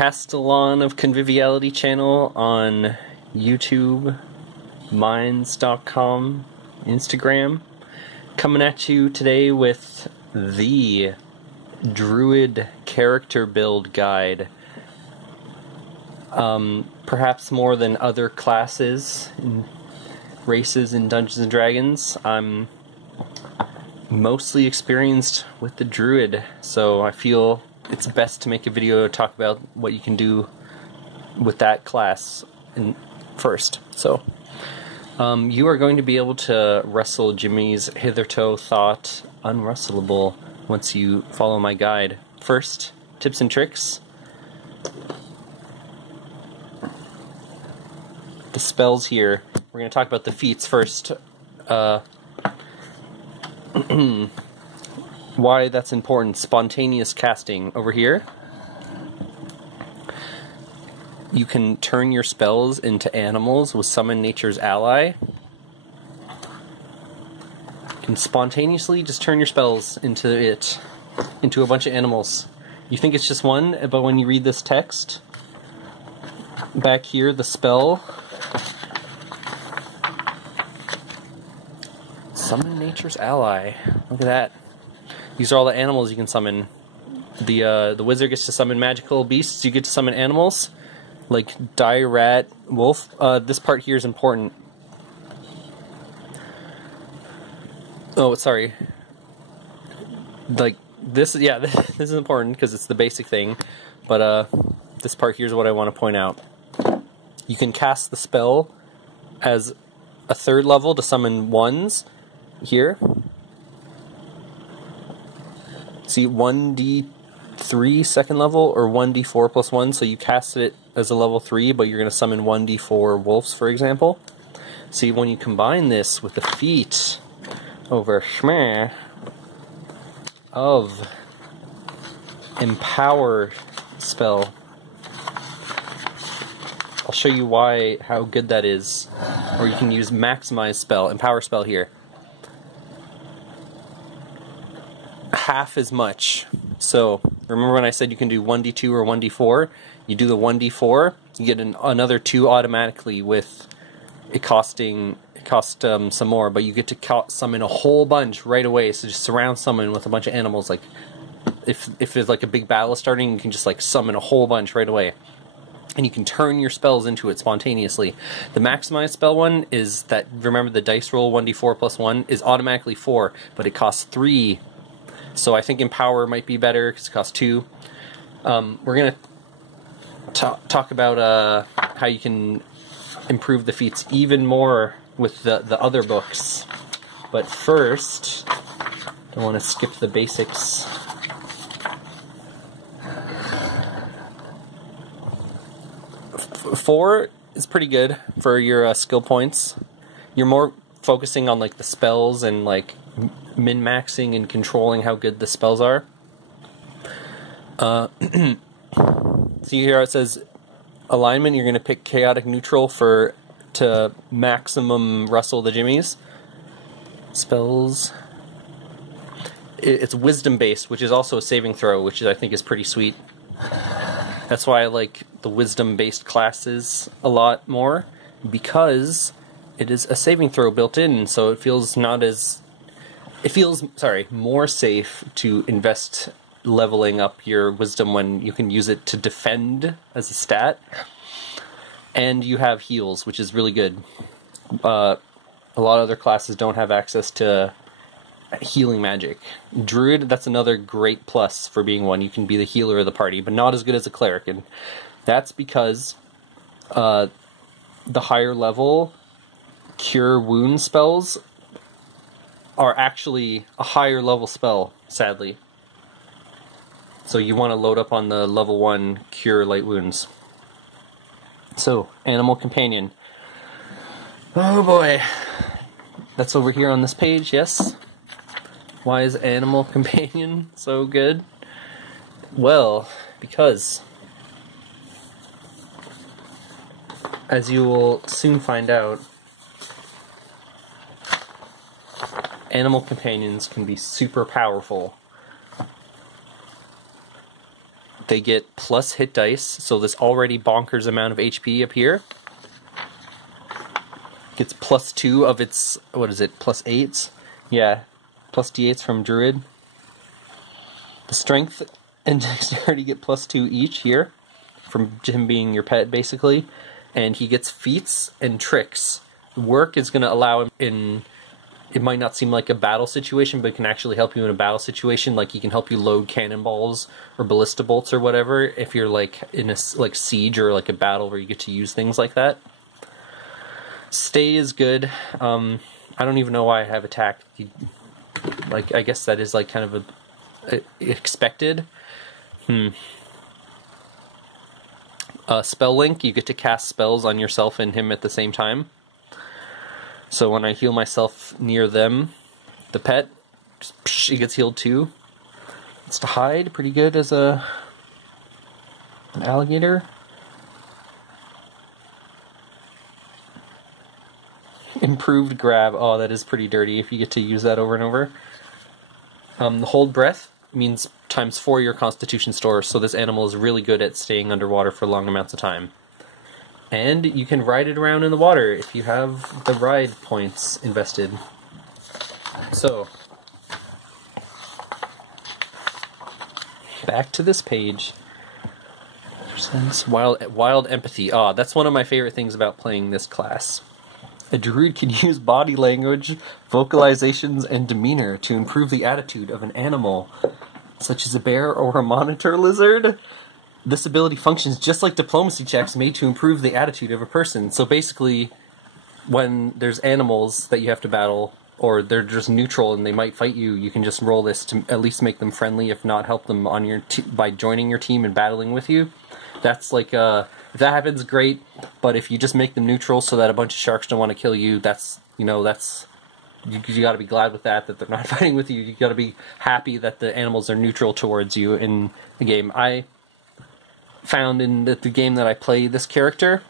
Castellan of Conviviality channel on YouTube, Minds.com, Instagram. Coming at you today with the Druid Character Build Guide. Perhaps more than other classes and races in Dungeons & Dragons, I'm mostly experienced with the Druid, so I feel it's best to make a video to talk about what you can do with that class first. So, you are going to be able to wrestle Jimmy's hitherto thought unwrestlable once you follow my guide. First, tips and tricks. The spells here. We're going to talk about the feats first. Why that's important. Spontaneous casting. Over here, you can turn your spells into animals with Summon Nature's Ally. You can spontaneously just turn your spells into a bunch of animals. You think it's just one, but when you read this text, back here, the spell, Summon Nature's Ally. Look at that. These are all the animals you can summon. The wizard gets to summon magical beasts. You get to summon animals like dire, rat, wolf. This part here is important. Oh, sorry. Like this, yeah, this is important because it's the basic thing. But this part here is what I want to point out. You can cast the spell as a third level to summon ones. Here, see 1d3 second level or 1d4 plus 1, so you cast it as a level 3, but you're going to summon 1d4 wolves, for example. See, when you combine this with the feat over Shmeh of Empower spell, I'll show you how good that is. Or you can use Maximize spell, Empower spell here. Half as much. So remember when I said you can do 1d2 or 1d4? You do the 1d4, you get another 2 automatically with it costs some more, but you get to summon a whole bunch right away. So just surround summon with a bunch of animals. Like if there's like a big battle starting, you can just like summon a whole bunch right away. And you can turn your spells into it spontaneously. The Maximize spell one is that, remember the dice roll 1d4 plus 1 is automatically 4, but it costs 3. So I think Empower might be better because it costs 2. We're going to talk about how you can improve the feats even more with the other books. But first, I want to skip the basics. Four is pretty good for your skill points. You're more focusing on like the spells and like min-maxing and controlling how good the spells are. See here it says alignment, you're going to pick chaotic neutral to maximum wrestle the jimmies. Spells, it's wisdom based, which is also a saving throw, which I think is pretty sweet. That's why I like the wisdom based classes a lot more, because it is a saving throw built in, so it feels more safe to invest leveling up your wisdom when you can use it to defend as a stat. And you have heals, which is really good. A lot of other classes don't have access to healing magic. Druid, that's another great plus for being one. You can be the healer of the party, but not as good as a cleric. And that's because the higher level cure wound spells are actually a higher level spell, sadly. So you want to load up on the level 1 cure light wounds. So, Animal Companion. Oh boy. That's over here on this page, yes? Why is Animal Companion so good? Well, because, as you will soon find out, Animal Companions can be super powerful. they get plus hit dice, so this already bonkers amount of HP up here gets +2 of its, what is it, +8s? Yeah, plus D8s from Druid. The strength and dexterity get +2 each here, from him being your pet, basically. And he gets feats and tricks. Work is going to allow him in, it might not seem like a battle situation, but it can actually help you in a battle situation. Like, he can help you load cannonballs or ballista bolts or whatever, if you're like in a like siege or like a battle where you get to use things like that. Stay is good. I don't even know why I have attack. Like, I guess that is like kind of a expected. Spell link, you get to cast spells on yourself and him at the same time. So when I heal myself near them, the pet, he gets healed too. It's to hide, pretty good as an alligator. Improved grab, oh, that is pretty dirty if you get to use that over and over. The hold breath means ×4 your constitution score, so this animal is really good at staying underwater for long amounts of time. And you can ride it around in the water if you have the ride points invested. So, back to this page. Wild empathy. Ah, that's one of my favorite things about playing this class. A druid can use body language, vocalizations, and demeanor to improve the attitude of an animal, such as a bear or a monitor lizard. This ability functions just like diplomacy checks made to improve the attitude of a person. So basically, when there's animals that you have to battle, or they're just neutral and they might fight you, you can just roll this to at least make them friendly, if not help them on your by joining your team and battling with you. That's like, if that happens, great, but if you just make them neutral so that a bunch of sharks don't want to kill you, that's, you know, that's, you gotta be glad with that they're not fighting with you. You gotta be happy that the animals are neutral towards you in the game. I found in the game that I play this character,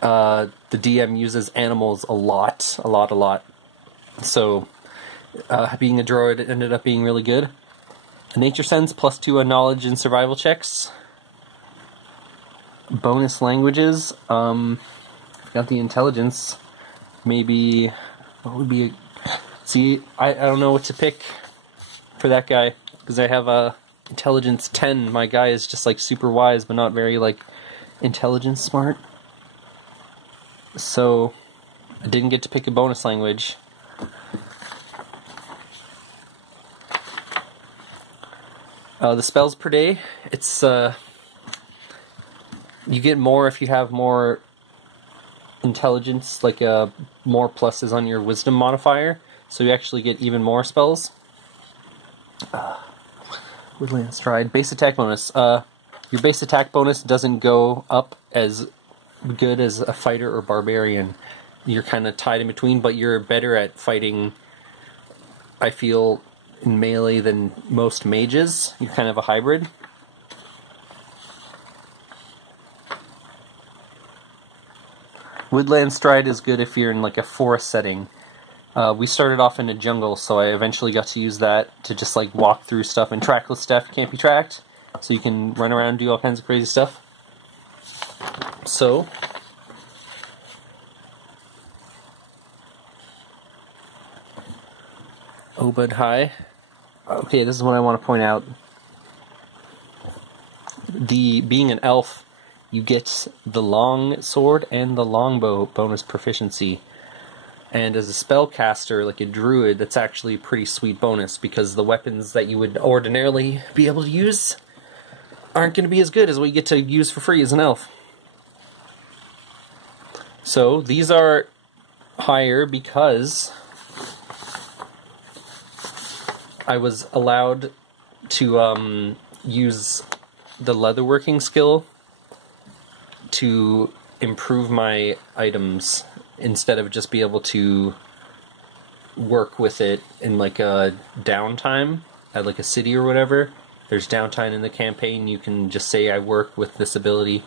the DM uses animals a lot. So, being a druid, it ended up being really good. Nature sense, +2 on knowledge and survival checks. Bonus languages, got the intelligence. Maybe, what would be, see, I don't know what to pick for that guy, because I have a intelligence 10. My guy is just like super wise, but not very like intelligence smart. So, I didn't get to pick a bonus language. The spells per day, it's, you get more if you have more intelligence, like more pluses on your wisdom modifier, so you actually get even more spells. Woodland Stride. Base attack bonus. Your base attack bonus doesn't go up as good as a fighter or barbarian. You're kind of tied in between, but you're better at fighting, I feel, in melee than most mages. You're kind of a hybrid. Woodland Stride is good if you're in like a forest setting. We started off in a jungle, so I eventually got to use that to just like walk through stuff, and trackless stuff can't be tracked, so you can run around and do all kinds of crazy stuff. So, Obud High. Okay, this is what I want to point out. Being an elf, you get the long sword and the longbow bonus proficiency. And as a spellcaster, like a druid, that's actually a pretty sweet bonus, because the weapons that you would ordinarily be able to use aren't going to be as good as what you get to use for free as an elf. So these are higher because I was allowed to use the leatherworking skill to improve my items, instead of just be able to work with it in like a downtime at like a city or whatever. There's downtime in the campaign, you can just say I work with this ability.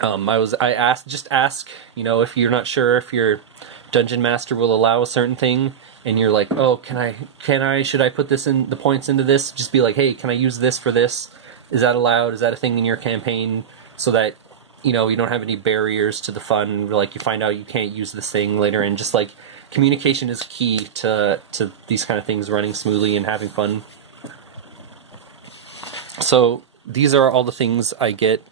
Just ask, you know, if you're not sure if your dungeon master will allow a certain thing, and you're like, oh, should I put this in, the points into this? Just be like, hey, can I use this for this? Is that allowed? Is that a thing in your campaign? So that, you know, you don't have any barriers to the fun. Like, you find out you can't use this thing later, and just like, communication is key to these kind of things running smoothly and having fun. So these are all the things I get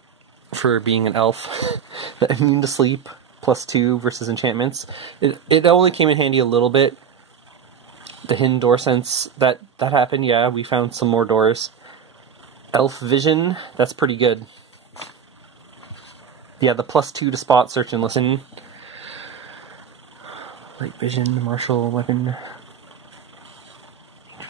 for being an elf. The immune to sleep, +2 versus enchantments. It only came in handy a little bit. The hidden door sense, that happened, yeah, we found some more doors. Elf vision, that's pretty good. Yeah, the +2 to spot, search, and listen. Light vision, martial weapon.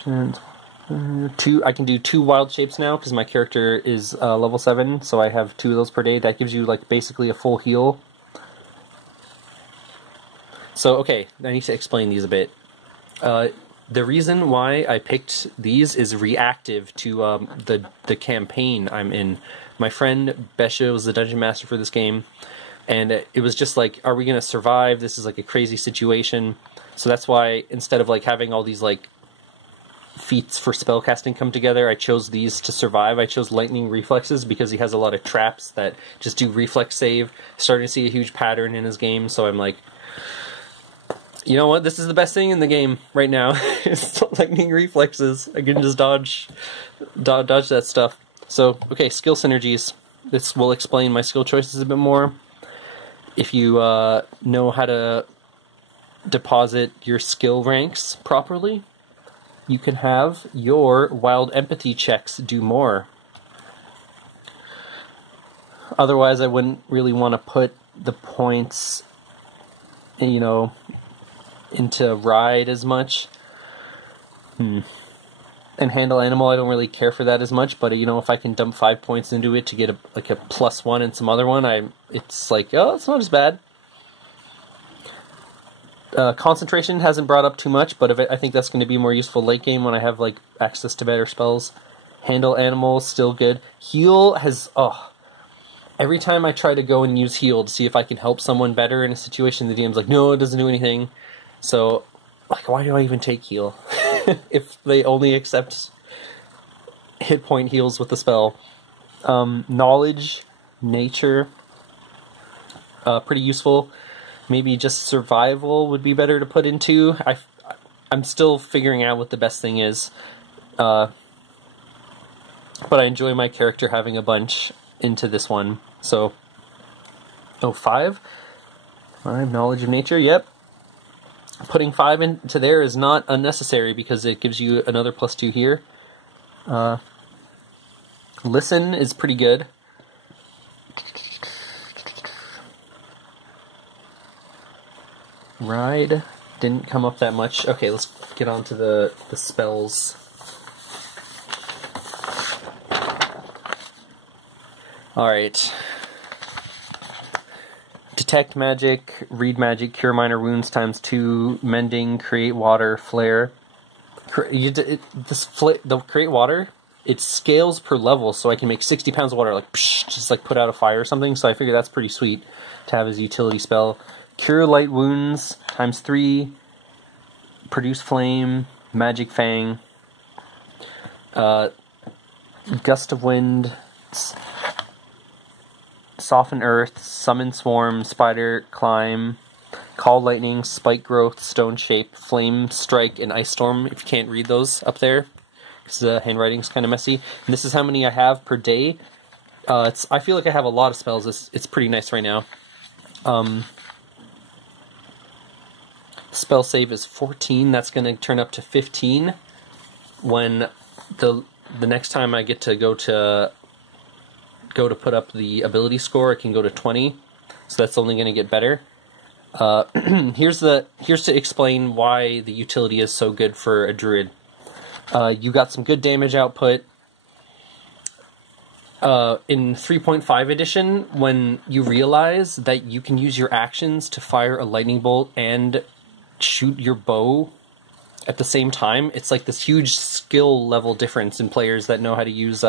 I can do 2 wild shapes now because my character is level 7, so I have 2 of those per day. That gives you like basically a full heal. So okay, I need to explain these a bit. The reason why I picked these is reactive to the campaign I'm in. My friend Besha was the dungeon master for this game, and it was just like, are we gonna survive? This is like a crazy situation. So that's why instead of like having all these like feats for spellcasting come together, I chose these to survive. I chose lightning reflexes because he has a lot of traps that just do reflex save. Starting to see a huge pattern in his game, so I'm like, you know what, this is the best thing in the game right now. It's lightning reflexes. I can just dodge that stuff. So, okay, skill synergies. This will explain my skill choices a bit more. If you know how to deposit your skill ranks properly, you can have your wild empathy checks do more. Otherwise, I wouldn't really want to put the points, you know, into ride as much. And handle animal, I don't really care for that as much, but you know, if I can dump 5 points into it to get like a +1 and some other one, it's like, oh, it's not as bad. Concentration hasn't brought up too much, but I think that's going to be more useful late game when I have like access to better spells. Handle animal, still good. Heal has, every time I try to go and use heal to see if I can help someone better in a situation, the DM's like, no, it doesn't do anything. So, like, why do I even take heal? If they only accept hit point heals with the spell. Knowledge, nature, pretty useful. Maybe just survival would be better to put into. I'm still figuring out what the best thing is. But I enjoy my character having a bunch into this one. So, 5? 5, knowledge of nature, yep. Putting 5 into there is not unnecessary because it gives you another +2 here. Listen is pretty good. Ride didn't come up that much. Okay, let's get on to the spells. Alright. Detect magic, read magic, cure minor wounds ×2, mending, create water, flare. The create water, it scales per level, so I can make 60 pounds of water, like psh, just like put out a fire or something. So I figure that's pretty sweet to have as a utility spell. Cure light wounds ×3, produce flame, magic fang, gust of wind, soften earth, summon swarm, spider, climb, call lightning, spike growth, stone shape, flame strike, and ice storm. If you can't read those up there, because the handwriting's kind of messy. And this is how many I have per day. I feel like I have a lot of spells. It's pretty nice right now. Spell save is 14. That's going to turn up to 15 when the next time I get to go to put up the ability score. I can go to 20, so that's only going to get better. Here's to explain why the utility is so good for a druid. You got some good damage output. In 3.5 edition, when you realize that you can use your actions to fire a lightning bolt and shoot your bow at the same time, it's like this huge skill level difference in players that know how to use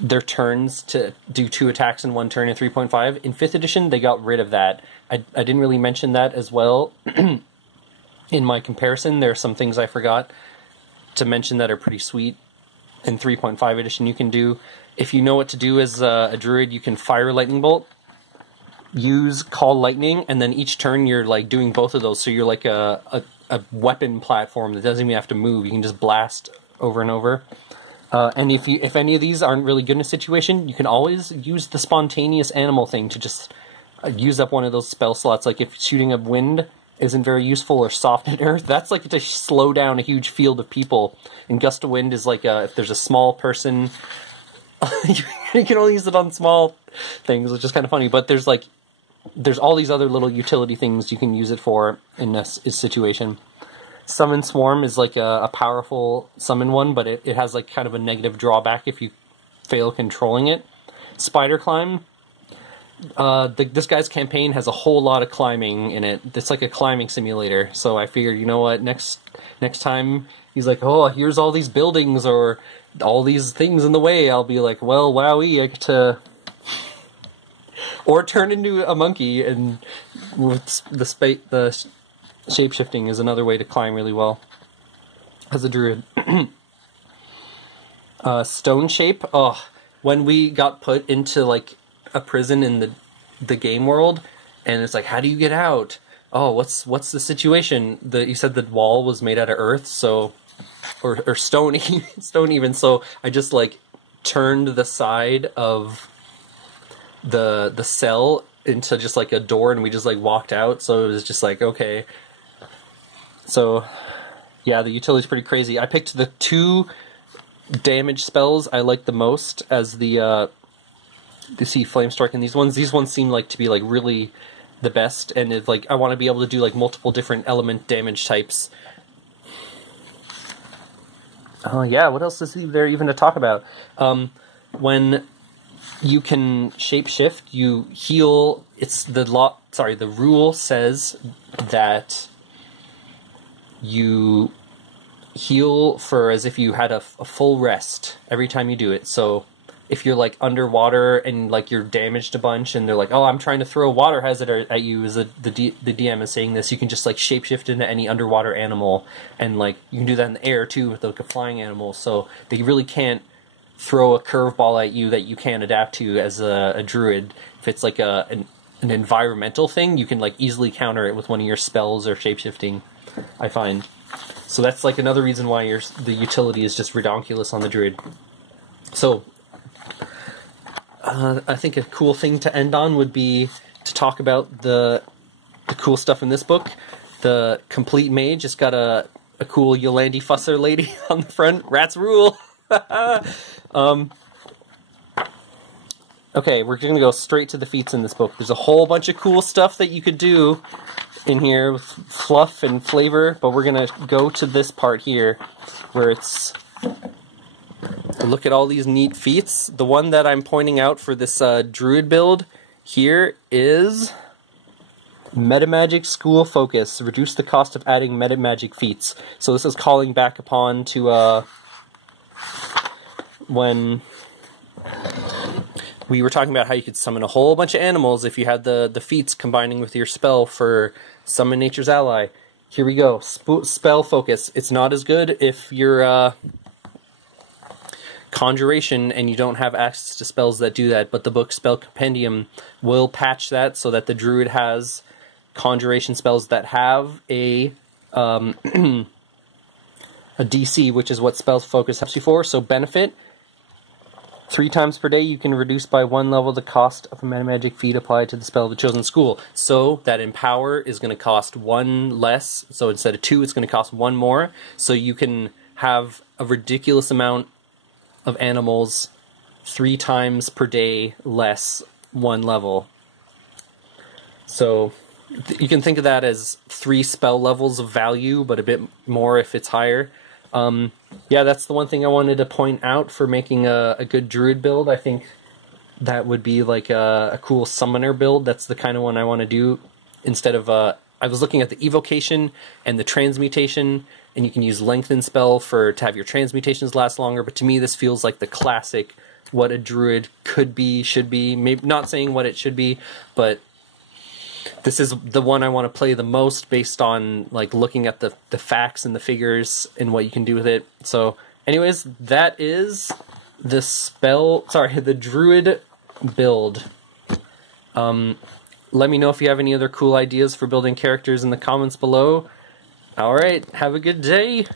their turns to do 2 attacks in 1 turn in 3.5. In 5th edition, they got rid of that. I didn't really mention that as well. in my comparison, there are some things I forgot to mention that are pretty sweet. In 3.5 edition, you can do, if you know what to do as a druid, you can fire lightning bolt, use call lightning, and then each turn you're like doing both of those, so you're like a weapon platform that doesn't even have to move. You can just blast over and over. And if any of these aren't really good in a situation, you can always use the spontaneous animal thing to just use up one of those spell slots. Like if shooting a wind isn't very useful, or soften earth, that's like to slow down a huge field of people. And gust of wind is like if there's a small person, you can only use it on small things, which is kind of funny. But there's all these other little utility things you can use it for in this situation. Summon Swarm is like a powerful summon one, but it has like kind of a negative drawback if you fail controlling it. Spider Climb. This guy's campaign has a whole lot of climbing in it. It's like a climbing simulator. So I figured, you know what, next time he's like, oh, here's all these buildings or all these things in the way, I'll be like, well, wowie, I get to... Or turn into a monkey, and with the shape-shifting is another way to climb really well as a druid. Stone Shape. Oh, when we got put into like a prison in the game world, and it's like, how do you get out? Oh, what's the situation? You said the wall was made out of earth, so or stone, stone even. So I just like turned the side of the cell into just like a door, and we just like walked out. So it was just like, okay. So yeah, the utility is pretty crazy. I picked the 2 damage spells I like the most as the see Flame Strike in these ones. These ones seem like to be like really the best, and it's like I want to be able to do like multiple different element damage types. Yeah, what else is there even to talk about? When you can shapeshift, you heal. It's the rule says that you heal for as if you had a full rest every time you do it. So if you're like underwater and like you're damaged a bunch, and they're like, oh, I'm trying to throw a water hazard at you, as the DM is saying this, you can just like shapeshift into any underwater animal, and like you can do that in the air too with like a flying animal. So they really can't throw a curveball at you that you can't adapt to as a druid. If it's like an environmental thing, you can like easily counter it with one of your spells or shapeshifting, I find. So that's like another reason why the utility is just redonkulous on the druid. So I think a cool thing to end on would be to talk about the cool stuff in this book. The complete mage, it's got a cool Yolandi Fusser lady on the front. Rats rule! Okay, we're going to go straight to the feats in this book. There's a whole bunch of cool stuff that you could do in here with fluff and flavor, but we're going to go to this part here where it's... Look at all these neat feats. The one that I'm pointing out for this druid build here is Metamagic School Focus. Reduce the cost of adding metamagic feats. So this is calling back upon to when we were talking about how you could summon a whole bunch of animals if you had the feats combining with your spell for Summon Nature's Ally. Here we go. Spell Focus. It's not as good if you're Conjuration and you don't have access to spells that do that, but the book Spell Compendium will patch that so that the druid has conjuration spells that have a DC, which is what Spell Focus helps you for. So benefit, 3 times per day you can reduce by 1 level the cost of a metamagic feat applied to the spell of the chosen school. So that Empower is going to cost 1 less, so instead of 2 it's going to cost 1 more, so you can have a ridiculous amount of animals 3 times per day less 1 level. So you can think of that as 3 spell levels of value, but a bit more if it's higher. Yeah, that's the one thing I wanted to point out for making a good druid build. I think that would be like a cool summoner build. That's the kind of one I want to do instead of... I was looking at the evocation and the transmutation, and you can use lengthen spell to have your transmutations last longer, but to me this feels like the classic what a druid could be, should be. Maybe not saying what it should be, but this is the one I want to play the most based on like looking at the facts and the figures and what you can do with it. So anyways, that is the Druid build. Let me know if you have any other cool ideas for building characters in the comments below. Alright, have a good day!